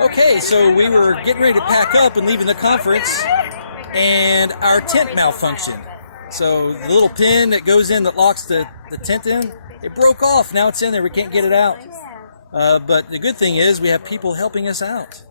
Okay, so we were getting ready to pack up and leaving the conference, and our tent malfunctioned. So the little pin that goes in that locks the tent in, it broke off. Now it's in there. We can't get it out. But the good thing is we have people helping us out.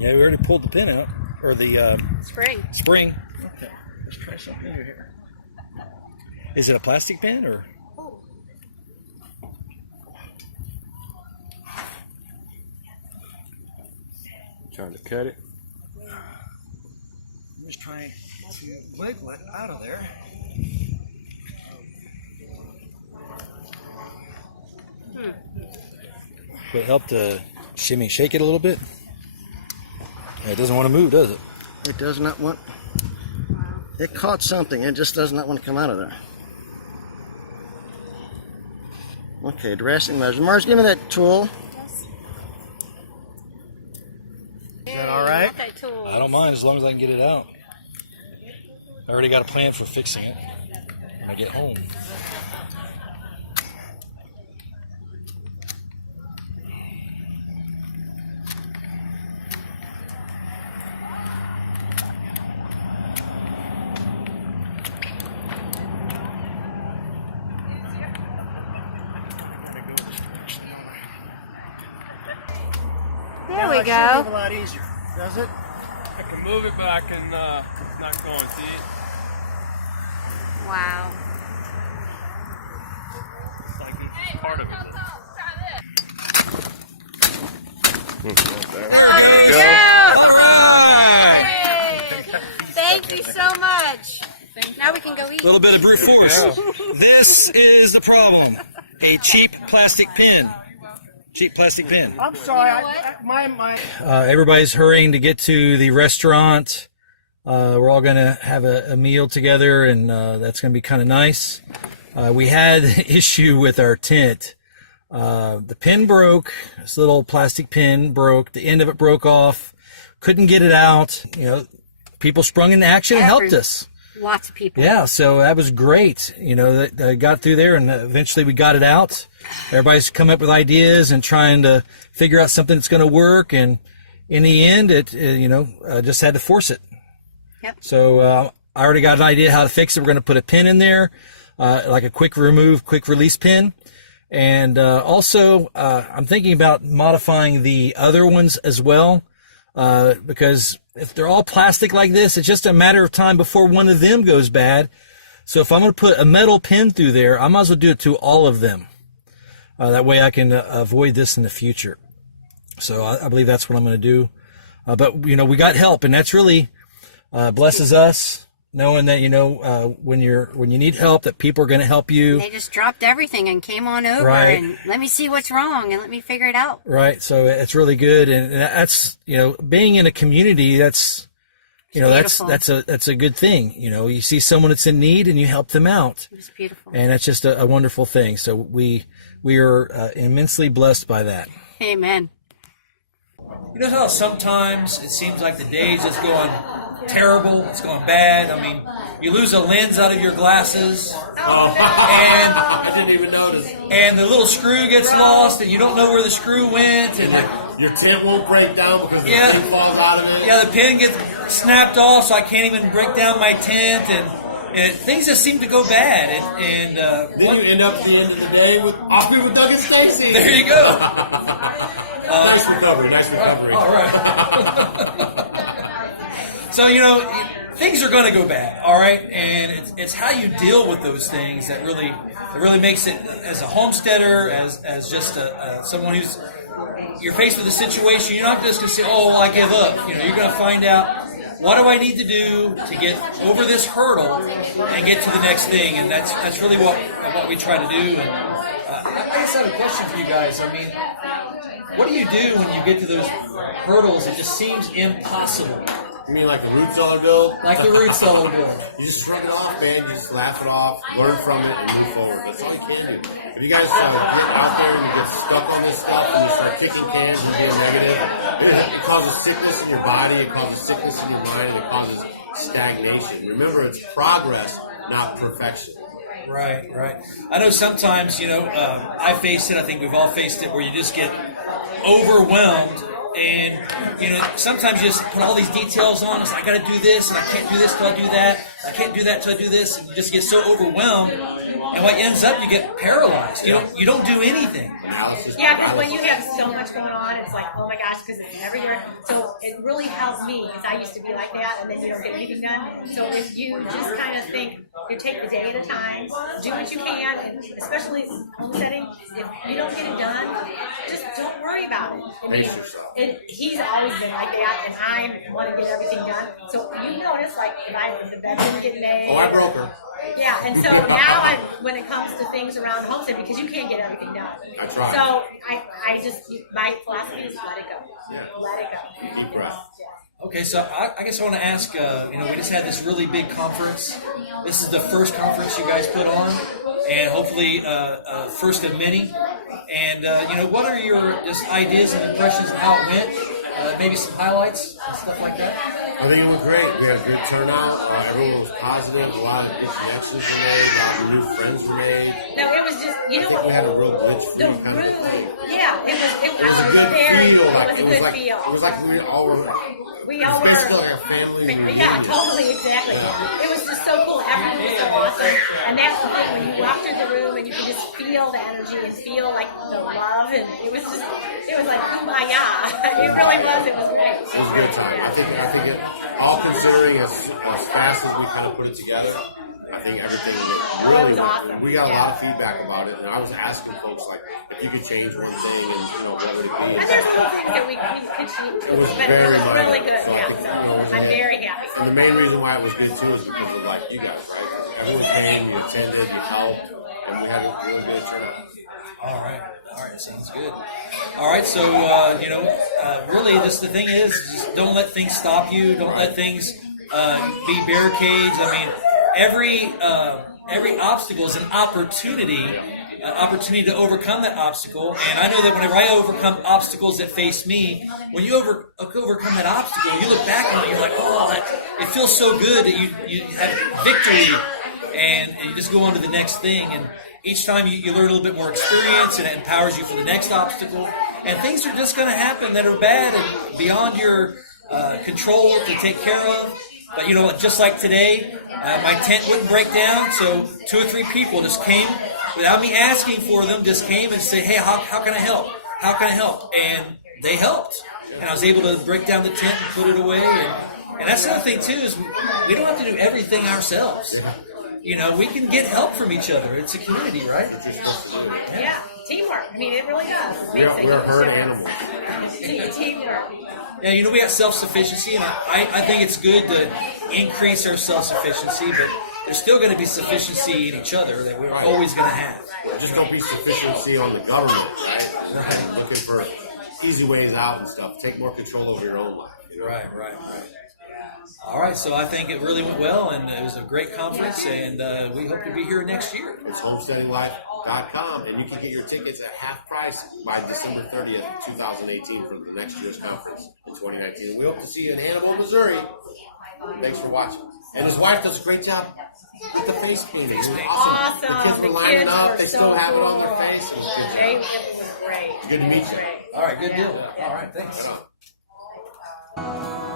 Yeah, we already pulled the pin out, or the spring. Okay, let's try something new here. Is it a plastic pin or? Oh. Trying to cut it. I'm just trying to wiggle it out of there. Would it help to shimmy, shake it a little bit? Yeah, it doesn't want to move, does it? It does not want. It caught something. It just does not want to come out of there. Okay, dressing measure. Mars, give me that tool. Is that all right? I don't mind as long as I can get it out. I already got a plan for fixing it when I get home. There we It should go. move a lot easier, does it? I can move it, but I can, it's not going, see? Wow. It's like it's part of it. All right. Thank you so much. Now we can go eat. A little bit of brute force. This is the problem. A cheap plastic pin. Cheap plastic pin. I'm sorry. Everybody's hurrying to get to the restaurant. We're all going to have a meal together, and that's going to be kind of nice. We had an issue with our tent. The pin broke. This little plastic pin broke. The end of it broke off. Couldn't get it out. You know, people sprung into action and helped us. Lots of people. Yeah, so that was great. You know, that got through there, and eventually we got it out. Everybody's come up with ideas and trying to figure out something that's going to work, and in the end, it just had to force it. Yep. So I already got an idea how to fix it. We're going to put a pin in there, like a quick remove, quick release pin. And also, I'm thinking about modifying the other ones as well, because if they're all plastic like this, it's just a matter of time before one of them goes bad. So if I'm going to put a metal pin through there, I might as well do it to all of them. That way I can avoid this in the future. So I believe that's what I'm going to do. But, you know, we got help, and that's really blesses us, knowing that, you know, when you need help, that people are going to help you. They just dropped everything and came on over and let me see what's wrong and let me figure it out. Right. So it's really good. And that's, you know, being in a community, that's, you know, that's a good thing. You know, you see someone that's in need and you help them out. It was beautiful. And that's just a wonderful thing. So we are immensely blessed by that. Amen. You know how sometimes it seems like the day's just going terrible, it's going bad. I mean, you lose a lens out of your glasses, and I didn't even notice. And the little screw gets lost, and you don't know where the screw went, and Your tent won't break down because the pin falls out of it. Yeah, the pin gets snapped off, so I can't even break down my tent, and things just seem to go bad. And then you end up at the end of the day with Doug and Stacy. There you go. Nice recovery. All right. So, you know, things are going to go bad, all right? And it's how you deal with those things that really makes it, as a homesteader, as just someone who's, you're faced with a situation, you're not just going to say, oh, well, I give up. You know, you're going to find out, what do I need to do to get over this hurdle and get to the next thing? And that's really what we try to do. And I just have a question for you guys. I mean, what do you do when you get to those hurdles? It just seems impossible. You mean like the root cellar bill? Like the root cellar bill. You just shrug it off, man. You just laugh it off, learn from it, and move forward. That's all you can do. If you guys get out there and you get stuck on this stuff and you start kicking cans and being negative, it causes sickness in your body, it causes sickness in your mind, and it causes stagnation. Remember, it's progress, not perfection. Right. I know sometimes, you know, I faced it. I think we've all faced it, where you just get overwhelmed. And, you know, sometimes you just put all these details on. It's like, I got to do this, and I can't do this till I do that. I can't do that till I do this. And you just get so overwhelmed. And what ends up, you get paralyzed. You don't do anything. Yeah, because when you have so much going on, it's like, oh my gosh, because it's never your. So it really helped me, because I used to be like that, and then you don't get anything done. So if you just kind of think, you take the day at a time, do what you can, and especially homesteading, if you don't get it done, just don't worry about it. I mean, he's always been like that, and I want to get everything done. So you notice, like, if the bed didn't get made. Oh, I broke her. Yeah, and so now when it comes to things around homestead, because you can't get everything done. I try. So I just, my philosophy is let it go. Yeah. Let it go. Deep breath. Okay, so I guess I want to ask, you know, we just had this really big conference. This is the first conference you guys put on, and hopefully first of many. And, you know, what are your just ideas and impressions of how it went? Maybe some highlights and stuff like that? I think it went great. We had a good turnout. Everyone was positive. A lot of good connections were made. A lot of new friends were made. No, it was just, you I know, think we had a real glitch-free the kind of thing. yeah, it was It was a good feel. It was like we all were. We all were. Basically like a family reunion. Yeah, totally, exactly. It was just so cool. everyone was so awesome. And that's the thing, when you walked in the room and you could just feel the energy and feel like the love, and it was like kumbaya. It really was. It was great. It was a good time. I think it, all considering as fast as we kind of put it together, I think everything really, awesome. we got a lot of feedback about it, and I was asking folks like if you could change one thing, and whether it be. And there's little things that we could change, It was but it very was really minor. good. So Yeah, I think, so I'm very happy. And the main reason why it was good too is because of like you guys, right? Everyone came, you attended, you helped, and we had a really good turnout. All right, sounds good. All right, so really, this the thing is, just don't let things stop you. Don't let things be barricades. I mean, every obstacle is an opportunity to overcome that obstacle. And I know that whenever I overcome obstacles that face me, when you overcome that obstacle, you look back on it, you're like, oh, it feels so good that you have victory, and you just go on to the next thing. And each time you learn a little bit more experience, and it empowers you for the next obstacle. And things are just going to happen that are bad and beyond your control to take care of. But just like today, my tent wouldn't break down, so 2 or 3 people just came without me asking for them. Just came and said, "Hey, how can I help? How can I help?" And they helped, and I was able to break down the tent and put it away. And that's another thing too, is we don't have to do everything ourselves. We can get help from each other. It's a community, right? Yeah, teamwork. I mean, it really does. We're herd animals. Teamwork. Yeah, we have self-sufficiency, and I think it's good to increase our self-sufficiency, but there's still going to be sufficiency in each other that we're always going to have. Just don't be sufficiency on the government, right? Looking for easy ways out and stuff. Take more control over your own life. Right. All right, so I think it really went well, and it was a great conference, and we hope to be here next year. It's homesteadinglife.com, and you can get your tickets at half price by December 30th, 2018 for the next year's conference in 2019. And we hope to see you in Hannibal, Missouri. Thanks for watching. And his wife does a great job with the face painting. It was awesome. The kids were lining up. They still have it on their face. It was good. It was great. It's good to meet you. All right, good deal. All right, thanks. Right on.